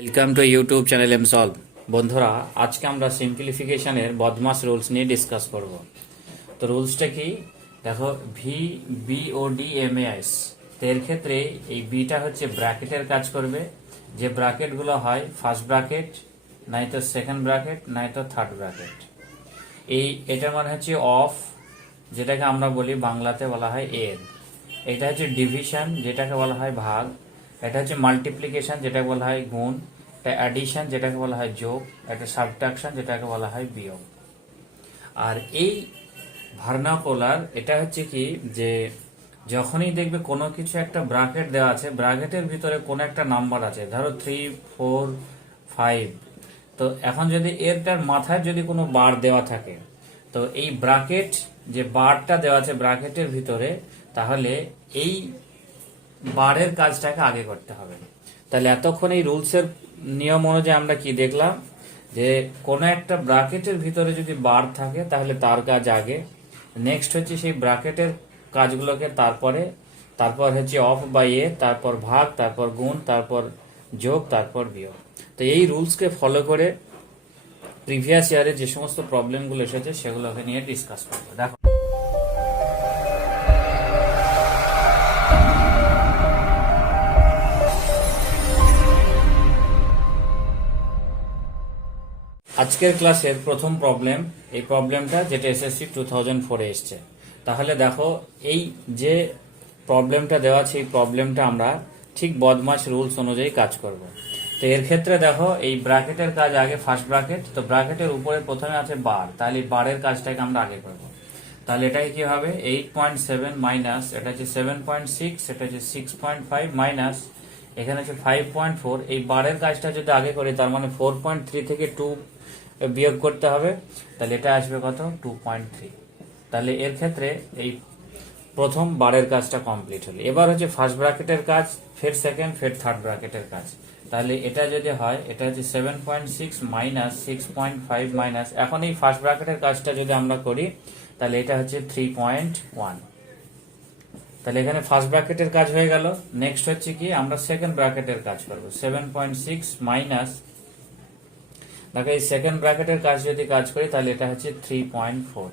Welcome to YouTube channel M Solve বন্ধুরা, আজকে আমরা সিম্পলিফিকেশনের বদমাস রুলস নিয়ে ডিসকাস করব। তো রুলসটা কি? দেখো V B O D M A তো এর ক্ষেত্রে এই বিটা হচ্ছে ব্র্যাকেটের কাজ করবে। যে ব্র্যাকেটগুলো হয় ফার্স্ট ব্র্যাকেট নয়তো সেকেন্ড ব্র্যাকেট নয়তো থার্ড ব্র্যাকেট এই, এটার মানে হচ্ছে অফ যেটাকে আমরা বলি বাংলাতে বলা হয় এর। এটা হচ্ছে ডিভিশন যেটাকে বলা হয় ভাগ। এটা হচ্ছে মাল্টিপ্লিকেশন যেটাকে বলা হয় গুণ, এটা অ্যাডিশন যেটাকে বলা হয় যোগ, এটা সাবট্রাকশন যেটাকে বলা হয় বিয়োগ। আর এই ভার্নাকুলার এটা হচ্ছে কি যে যখনই দেখবে কোনো কিছু একটা ব্রাকেট দেওয়া আছে, ব্রাকেটের ভিতরে কোনো একটা নাম্বার আছে, ধরো থ্রি ফোর ফাইভ তো এখন যদি এরটার মাথায় যদি কোনো বার দেওয়া থাকে, তো এই ব্রাকেট যে বারটা দেওয়া আছে ব্রাকেটের ভিতরে, তাহলে এই বারের কাজটাকে আগে করতে হবে। তাহলে এতক্ষণ এই রুলসের নিয়ম অনুযায়ী আমরা কি দেখলাম? যে কোনো একটা ব্রাকেটের ভিতরে যদি বার থাকে, তাহলে তার কাজ আগে। নেক্সট হচ্ছে সেই ব্রাকেটের কাজগুলোকে তারপরে, তারপর হচ্ছে অফ বাই এ, তারপর ভাগ, তারপর গুণ, তারপর যোগ, তারপর বিয়োগ। তো এই রুলসকে ফলো করে প্রিভিয়াস ইয়ারে যে সমস্ত প্রবলেমগুলো এসেছে, সেগুলোকে নিয়ে ডিসকাস করব। দেখো। আজকের ক্লাসের প্রথম প্রবলেম এই প্রবলেমটা যেটা এসএসসি টু থাউজেন্ড ফোরে এসছে। তাহলে দেখো, এই যে প্রবলেমটা দেওয়া আছে, এই প্রবলেমটা আমরা ঠিক বদমাস রুলস অনুযায়ী কাজ করব। তো এর ক্ষেত্রে দেখো, এই ব্র্যাকেটের কাজ আগে ফার্স্ট ব্র্যাকেট তো ব্র্যাকেটের উপরে প্রথমে আছে বার তাহলে বারের কাজটাকে আমরা আগে করব। তাহলে এটাকে কি হবে? এইট পয়েন্ট সেভেন মাইনাস এটা হচ্ছে সেভেন পয়েন্ট সিক্স এটা হচ্ছে সিক্স পয়েন্ট ফাইভ মাইনাস এখানে হচ্ছে ফাইভ পয়েন্ট ফোর এই বারের কাজটা যদি আগে করি, তার মানে ফোর পয়েন্ট থ্রি থেকে টু বিয়োগ করতে হবে, তাহলে এটা আসবে কত? টু পয়েন্ট থ্রি তাহলে এর ক্ষেত্রে এই প্রথম বারের কাজটা কমপ্লিট হলো। এবার হচ্ছে ফার্স্ট ব্র্যাকেটের কাজ, ফের সেকেন্ড ফের থার্ড ব্র্যাকেটের কাজ। তাহলে এটা যদি হয়, এটা হচ্ছে seven point six minus six point five minus এখন এই ফার্স্ট ব্র্যাকেটের কাজটা যদি আমরা করি, তাহলে এটা হচ্ছে থ্রি পয়েন্ট ওয়ান তাহলে এখানে ফার্স্ট ব্র্যাকেটের কাজ হয়ে গেল। নেক্সট হচ্ছে কি, আমরা সেকেন্ড ব্র্যাকেটের কাজ করব। সেভেন পয়েন্ট সিক্স মাইনাস দেখো, এই সেকেন্ড ব্র্যাকেটের কাজ যদি কাজ করি, তাহলে এটা হচ্ছে থ্রি পয়েন্ট ফোর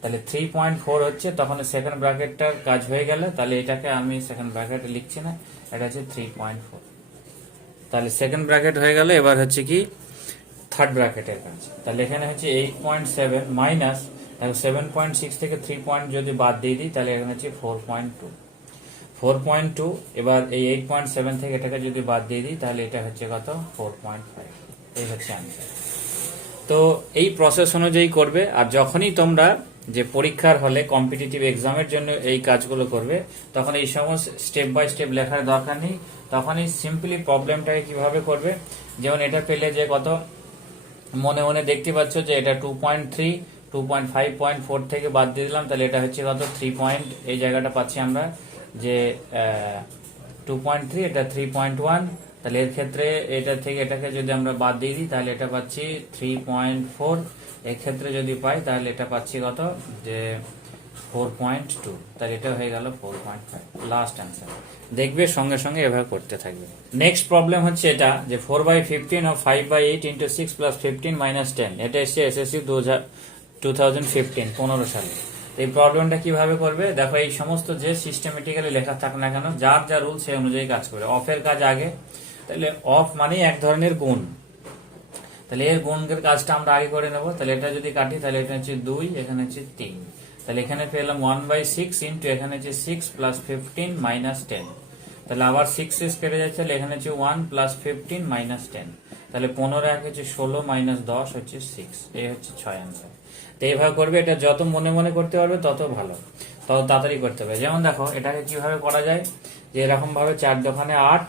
তাহলে থ্রি পয়েন্ট ফোর হচ্ছে, তখন সেকেন্ড ব্র্যাকেটটার কাজ হয়ে গেলে, তাহলে এটাকে আমি সেকেন্ড ব্র্যাকেটে লিখছি না, এটা হচ্ছে থ্রি পয়েন্ট ফোর তাহলে সেকেন্ড ব্র্যাকেট হয়ে গেল, এবার হচ্ছে কি থার্ড ব্র্যাকেটের কাজ। তাহলে এখানে হচ্ছে এইট পয়েন্ট সেভেন মাইনাস দেখো সেভেন পয়েন্ট সিক্স থেকে থ্রি পয়েন্ট যদি বাদ দিয়ে দিই, তাহলে এখানে হচ্ছে four point two four point two এবার এই এইট পয়েন্ট সেভেন থেকে এটাকে যদি বাদ দিয়ে দিই, তাহলে এটা হচ্ছে কত? ফোর পয়েন্ট ফাইভ এই হচ্ছে আনসার তো এই প্রসেস অনুযায়ী করবে, আর যখনই তোমরা যে পরীক্ষার হলে কম্পিটিটিভ এক্সামের জন্য এই কাজগুলো করবে, তখন এই সমস্ত স্টেপ বাই স্টেপ লেখার দরকার নেই। তখনই সিম্পলি প্রবলেমটাকে কীভাবে করবে? যেমন এটা পেলে যে কত, মনে মনে দেখতে পাচ্ছ যে এটা two point three two point five point four থেকে বাদ দিয়ে দিলাম, তাহলে এটা হচ্ছে কত? থ্রি পয়েন্ট এই জায়গাটা পাচ্ছি আমরা যে টু পয়েন্ট থ্রি এটা থ্রি পয়েন্ট ওয়ান তাহলে এর ক্ষেত্রে এটা থেকে এটাকে যদি আমরা বাদ দিয়ে দিই, তাহলে এটা পাচ্ছি থ্রি পয়েন্ট ফোর এক্ষেত্রে যদি পাই, তাহলে এটা পাচ্ছি কত? যে ফোর পয়েন্ট টু তাহলে এটা হয়ে গেল four point five last answer দেখবে সঙ্গে সঙ্গে এভাবে করতে থাকবে। নেক্সট প্রবলেম হচ্ছে এটা, যে four by fifteen O five by eight into six plus fifteen minus ten এটা এসছে এসএসসি দু টু থাউজেন্ড ফিফটিন পনেরো সালে। এই প্রবলেমটা কীভাবে করবে? দেখো, এই সমস্ত যে সিস্টেমেটিক্যালি লেখা থাক না কেন, যার যা রুল সেই অনুযায়ী কাজ করবে। অফের কাজ আগে তাহলে অফ মানে এক ধরনের গুণ। তাহলে এর গুণের কাজটা আমরা আগে করে নেব। তাহলে এটা যদি কাটি, তাহলে এটা হচ্ছে দুই, এখানে হচ্ছে তিন। তাহলে এখানে পেলাম ওয়ান বাই সিক্স ইন্টু এখানে হচ্ছে six plus fifteen minus ten তাহলে আবার সিক্স সিক্স কেটে যাচ্ছে, তাহলে এখানে হচ্ছে one plus fifteen minus ten তাহলে পনেরো এক হচ্ছে ষোলো মাইনাস দশ হচ্ছে সিক্স এই হচ্ছে ছয় আনসার তো এইভাবে করবে, এটা যত মনে মনে করতে পারবে, তত ভালো। তত তাড়াতাড়ি করতে হবে। যেমন দেখো, এটাকে কীভাবে করা যায়? যে এরকমভাবে চার দোকানে আট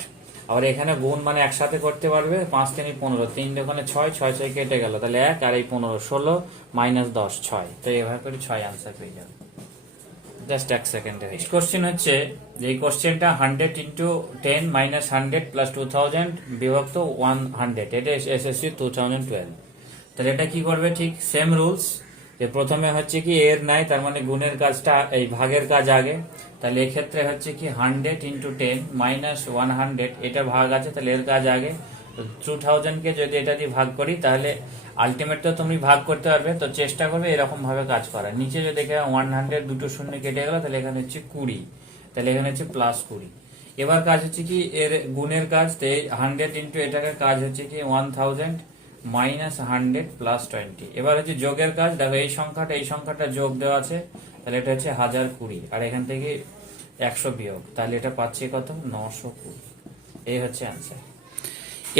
আবার এখানে গুণ মানে একসাথে করতে পারবে পাঁচ তিন পনেরো। তিন দোকানে ছয় ছয় ছয় কেটে গেল। তাহলে এক আর এই পনেরো, ষোলো মাইনাস দশ, ছয়। তো এভাবে করে ছয় আনসার পেয়ে যাবে। জাস্ট এক সেকেন্ডে কোশ্চেন হচ্ছে যে এই কোশ্চেনটা hundred into ten minus hundred plus two thousand বিভক্ত ওয়ান হান্ড্রেড এটা এসএসসি টু থাউজেন্ড টুয়েলভ তাহলে এটা কি করবে? ঠিক সেম রুলস প্রথমে হচ্ছে কি এর নাই, তার মানে গুণের কাজটা, এই ভাগের কাজ আগে। তাহলে এক্ষেত্রে হচ্ছে কি hundred into ten minus one hundred এটা ভাগ আছে, তাহলে এর কাজ আগে। টু থাউজেন্ডকে যদি এটা দিয়ে ভাগ করি, তাহলে আলটিমেট তো তুমি ভাগ করতে পারবে, তো চেষ্টা করবে এরকম ভাবে কাজ করা নিচে যদি দেখে ওয়ান হান্ড্রেড দুটো শূন্য কেটে গেল, তাহলে এখানে হচ্ছে কুড়ি, তাহলে এখানে হচ্ছে প্লাস কুড়ি। এবার কাজ হচ্ছে কি এর গুণের কাজ হান্ড্রেড ইন্টু এটাকে কাজ হচ্ছে কি one thousand minus hundred plus twenty. এবার হচ্ছে যোগের কাজ, দেখো এই সংখ্যাটা এই সংখ্যাটা যোগ দেওয়া আছে, তাহলে এটা হচ্ছে হাজার কুড়ি, আর এখান থেকে একশো বিয়োগ, তাহলে এটা পাচ্ছি কত? নশো কুড়ি। এই হচ্ছে অ্যান্সার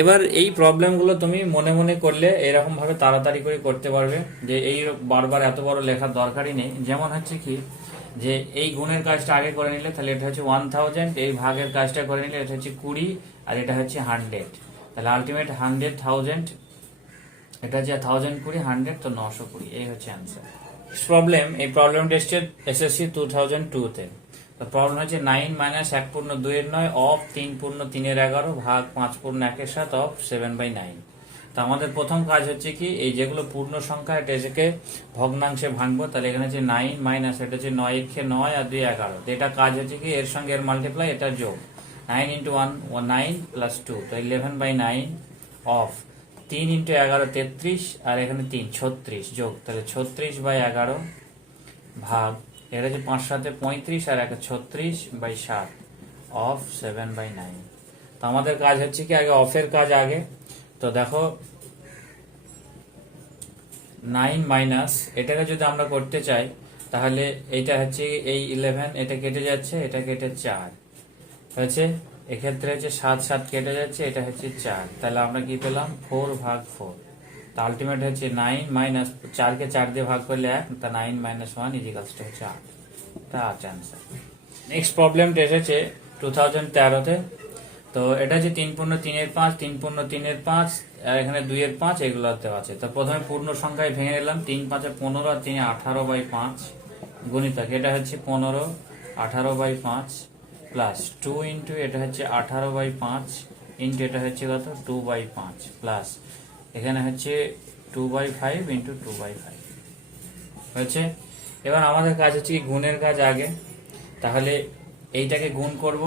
এবার এই প্রবলেমগুলো তুমি মনে মনে করলে এরকম ভাবে তাড়াতাড়ি করে করতে পারবে, যে এই বারবার এত বড় লেখার দরকারই নেই। যেমন হচ্ছে কি, যে এই গুণের কাজটা আগে করে নিলে, তাহলে এটা হচ্ছে ওয়ান থাউজেন্ড এই ভাগের কাজটা করে নিলে এটা হচ্ছে কুড়ি, আর এটা হচ্ছে হান্ড্রেড তাহলে আলটিমেট হান্ড্রেড থাউজেন্ড এটা যে থাউজেন্ড কুড়ি হান্ড্রেড তো নশো কুড়ি, এই হচ্ছে অ্যান্সার প্রবলেম এই প্রবলেমটা এসছে এসএসসি টু থাউজেন্ড টুতে তো। প্রবলেম হচ্ছে নাইন মাইনাস এক পূর্ণ দুইয়ের নয় অফ তিন পূর্ণ তিনের এগারো, ভাগ পাঁচ পূর্ণ একের সাত অফ সেভেন বাই নাইন তো আমাদের প্রথম কাজ হচ্ছে কি, এই যেগুলো পূর্ণ সংখ্যা, এটা এটাকে ভগ্নাংশে ভাঙবো, তাহলে এখানে হচ্ছে নাইন মাইনাস এটা হচ্ছে নয় একে নয় আর দুই এগারো। তো এটা কাজ হচ্ছে কি, এর সঙ্গে এর মাল্টিপ্লাই এটা যোগ। Nine into one nine plus two তো ইলেভেন বাই নাইন অফ তিন ইন্টু এগারো তেত্রিশ, আর এখানে তিন, ছত্রিশ যোগ, তাহলে ছত্রিশ বাই এগারো ভাগ এটা হচ্ছে পাঁচ সাথে পঁয়ত্রিশ, আর একটা ছত্রিশ বাই ষাট অফ সেভেন বাই নাইন। তো আমাদের কাজ হচ্ছে কি, আগে অফের কাজ আগে। তো দেখো, নাইন মাইনাস, এটাকে যদি আমরা করতে চাই, তাহলে এটা হচ্ছে এই ইলেভেন, এটা কেটে যাচ্ছে, এটা কেটে চার হচ্ছে এক্ষেত্রে হচ্ছে সাত সাত কেটে যাচ্ছে, এটা হচ্ছে চার। তাহলে আমরা কি পেলাম? ফোর ভাগ ফোর। তো আলটিমেট হচ্ছে নাইন মাইনাস চারকে চার দিয়ে ভাগ করলে এক, তা nine minus one equals two হচ্ছে আট। তা আছে অ্যান্সার নেক্সট প্রবলেমটা এসেছে টু থাউজেন্ড তেরোতে তো। এটা হচ্ছে তিন পূর্ণ তিনের পাঁচ, তিন পূর্ণ তিনের পাঁচ, আর এখানে দুইয়ের পাঁচ, এগুলো দেওয়া আছে। তো প্রথমে পূর্ণ সংখ্যায় ভেঙে নিলাম, তিন পাঁচে পনেরো, আর তিনে আঠারো বাই পাঁচ গণিতক। এটা হচ্ছে পনেরো, আঠারো বাই পাঁচ। প্লাস টু ইন্টু এটা হচ্ছে আঠারো বাই পাঁচ, ইন্টু এটা হচ্ছে কত? টু বাই পাঁচ প্লাস এখানে হচ্ছে two by five into two by five. হয়েছে? এবার আমাদের কাজ হচ্ছে কি গুণের কাজ আগে। তাহলে এইটাকে গুণ করব,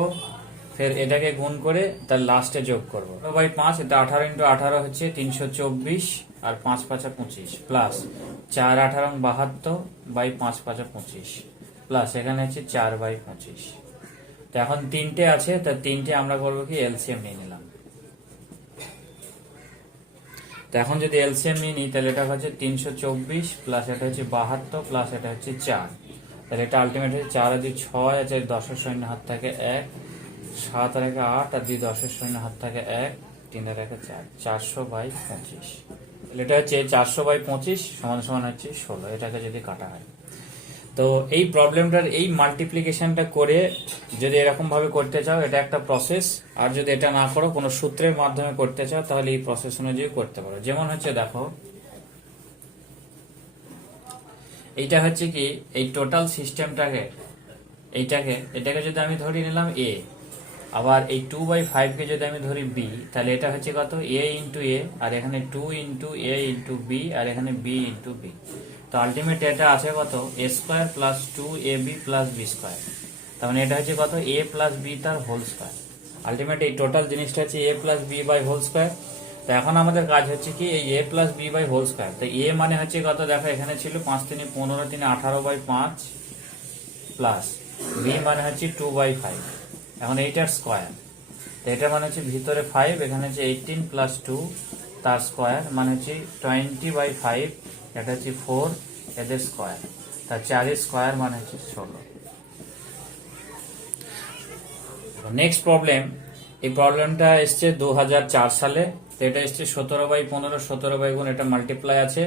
ফের এটাকে গুণ করে তার লাস্টে যোগ করব। বাই পাঁচ, এটা আঠারো ইন্টু আঠারো হচ্ছে তিনশো চব্বিশ আর পাঁচ পাঁচা পঁচিশ প্লাস চার আঠারো বাহাত্তর বাই পাঁচ পাঁচা পঁচিশ প্লাস এখানে হচ্ছে চার বাই পঁচিশ। এখন তিনটে আছে, তা তিনটে আমরা করব কি এলসিএম নিয়ে নিলাম। এখন যদি এলসিএম নিয়ে নিই, তাহলে এটা হচ্ছে তিনশো চব্বিশ প্লাস এটা হচ্ছে বাহাত্তর প্লাস এটা হচ্ছে চার। তাহলে এটা আলটিমেট হচ্ছে চার আর দুই ছয় আছে দশের শূন্য হাত থাকে এক। সাত আর একে আট, আর দুই দশের শূন্য হাত থাকে এক। তিন আর একে চার, চারশো বাই পঁচিশ। তাহলে এটা হচ্ছে চারশো বাই পঁচিশ, সমান সমান হচ্ছে ষোলো। এটাকে যদি কাটা হয়। তো এই প্রবলেমটার এই মাল্টিপ্লিকেশনটা করে যদি এরকম ভাবে করতে চাও, এটা একটা প্রসেস আর যদি এটা না করো, কোনো সূত্রের মাধ্যমে করতে চাও, তাহলে এই প্রসেস অনুযায়ী করতে পারো। যেমন হচ্ছে দেখো, এইটা হচ্ছে কি, এই টোটাল সিস্টেমটাকে এইটাকে, এটাকে যদি আমি ধরে নিলাম এ আবার এই টু বাই ফাইভকে যদি আমি ধরি বি তাহলে এটা হচ্ছে কত? এ ইন্টু এ আর এখানে two into A into B আর এখানে বি ইন্টু বি তো আলটিমেট এটা আছে কত? A square plus two A B plus B square তার মানে এটা হচ্ছে কত? এ প্লাস বি তার হোল স্কোয়ার আলটিমেট এই টোটাল জিনিসটা হচ্ছে A plus B by whole square তো এখন আমাদের কাজ হচ্ছে কি? এই A plus B by whole square তো এ মানে হচ্ছে কত? দেখো এখানে ছিল পাঁচ তিনে পনেরো তিনে আঠারো বাই পাঁচ প্লাস বি মানে হচ্ছে টু বাই ফাইভ এখন এইটার স্কোয়ার তো এটা মানে হচ্ছে ভিতরে ফাইভ এখানে হচ্ছে এইটিন প্লাস টু তার স্কোয়ার মানে হচ্ছে টোয়েন্টি বাই ফাইভ এটা হচ্ছে ফোর, এদের স্কোয়ার। তার চারের স্কোয়ার মানে হচ্ছে ষোলো। নেক্সট প্রবলেম এই প্রবলেমটা এসছে দু হাজার চার সালে। তো এটা এসছে সতেরো বাই পনেরো, সতেরো বাই গুণ, এটা মাল্টিপ্লাই আছে।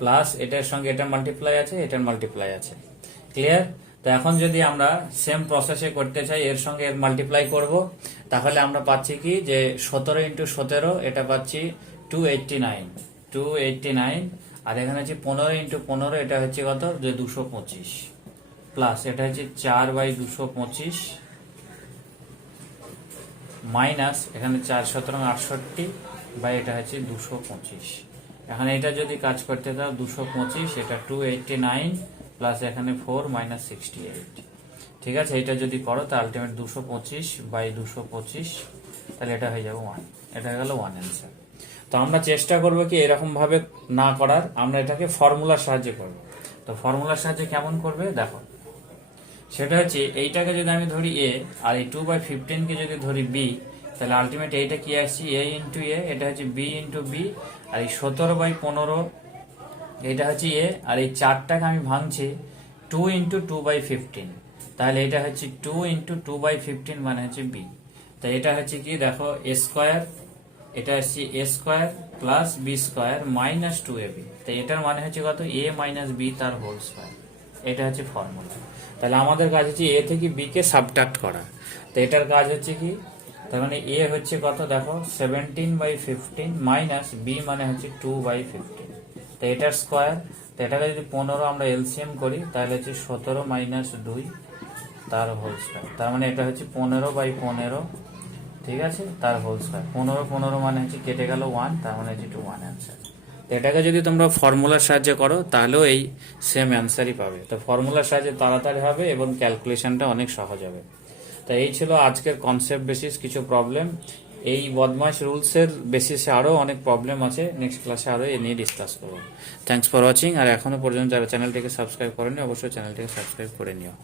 প্লাস এটার সঙ্গে এটা মাল্টিপ্লাই আছে, এটার মাল্টিপ্লাই আছে। ক্লিয়ার তো এখন যদি আমরা সেম প্রসেসে করতে চাই, এর সঙ্গে এর মাল্টিপ্লাই করব, তাহলে আমরা পাচ্ছি কি? যে সতেরো ইন্টু সতেরো, এটা পাচ্ছি two eighty nine two eighty nine আর এখানে হচ্ছে পনেরো ইন্টু পনেরো, এটা হচ্ছে কত? যে দুশো পঁচিশ। প্লাস এটা হচ্ছে চার বাই দুশো পঁচিশ। মাইনাস এখানে চার সতেরো আটষট্টি বা এটা হচ্ছে দুশো পঁচিশ। এখন এটা যদি কাজ করতে দাও, দুশো পঁচিশ, এটা টু এইটটি নাইন প্লাস এখানে ফোর মাইনাস সিক্সটি এইট ঠিক আছে? এটা যদি করো, তা আলটিমেট দুশো পঁচিশ বাই দুশো পঁচিশ, তাহলে এটা হয়ে যাবে ওয়ান এটা গেল ওয়ান অ্যান্সার তো আমরা চেষ্টা করব কি এরকম ভাবে না করার, আমরা এটাকে ফর্মুলার সাহায্যে করব। তো ফর্মুলার সাহায্যে কেমন করবে? দেখো। সেটা হচ্ছে এইটাকে যদি আমি ধরি এ আর এই টু বাই ফিফটিনকে যদি ধরি বি তাহলে আলটিমেট এইটা কি আসছে? এ ইন্টু এ এটা হচ্ছে বি ইন্টু বি আর এই সতেরো বাই পনেরো এটা হচ্ছে এ আর এই চারটাকে আমি ভাঙছি two into two by fifteen তাহলে এটা হচ্ছে two into two by fifteen মানে হচ্ছে বি তো এটা হচ্ছে কি? দেখো এ স্কোয়ার এটা হচ্ছে A square plus B square minus two A B তো এটার মানে হচ্ছে কত? এ মাইনাস বি তার হোল স্কোয়ার এটা হচ্ছে ফর্মুলা তাহলে আমাদের কাজ হচ্ছে এ থেকে বি কে সাবট্রাক্ট করা। তো এটার কাজ হচ্ছে কি? তার মানে এ হচ্ছে কত? দেখো seventeen by fifteen minus B মানে হচ্ছে টু বাই ফিফটিন তো এটার স্কোয়ার তো এটাকে যদি পনেরো আমরা এলসিএম করি, তাহলে হচ্ছে সতেরো মাইনাস দুই তার হোল স্কোয়ার তার মানে এটা হচ্ছে পনেরো বাই পনেরো ঠিক আছে? তার হোল স্কোয়ার পনেরো পনেরো মানে হচ্ছে কেটে গেল ওয়ান তার মানে হচ্ছে টু ওয়ান অ্যান্সার এটাকে যদি তোমরা ফর্মুলার সাহায্যে করো, তাহলেও এই সেম অ্যান্সারই পাবে। তো ফর্মুলার সাহায্যে তাড়াতাড়ি হবে এবং ক্যালকুলেশনটা অনেক সহজ হবে। তো এই ছিল আজকের কনসেপ্ট বেসিস কিছু প্রবলেম এই বদমাস রুলসের বেসিসে আরও অনেক প্রবলেম আছে। নেক্সট ক্লাসে আরও এ নিয়ে ডিসকাস করব। থ্যাংকস ফর ওয়াচিং আর এখনও পর্যন্ত যারা চ্যানেলটিকে সাবস্ক্রাইব করেনি, অবশ্যই চ্যানেলটিকে সাবস্ক্রাইব করে নিও।